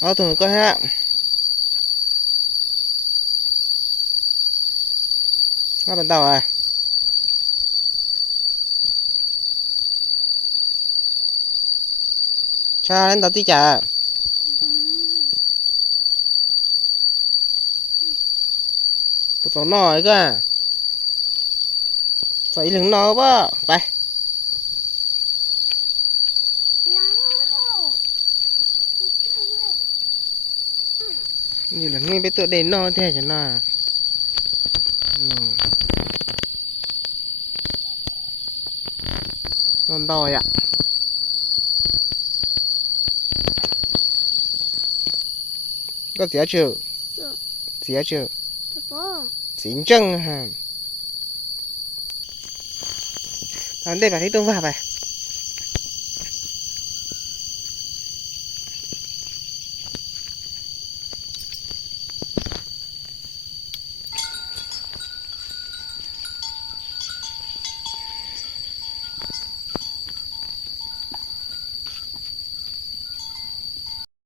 tụi coi ha nó bên tàu à cha đến tao tí chả tụi tao nổi cơใส่ถึงนอป่ะไปอยู่หลังนี้ไปตัวเด่นนอแท้ฉันน่ะนอนดอยอ่ะก็เสียชื่อเสียชื่อสินจังฮะทำได้แบบที่ต้องว่าไป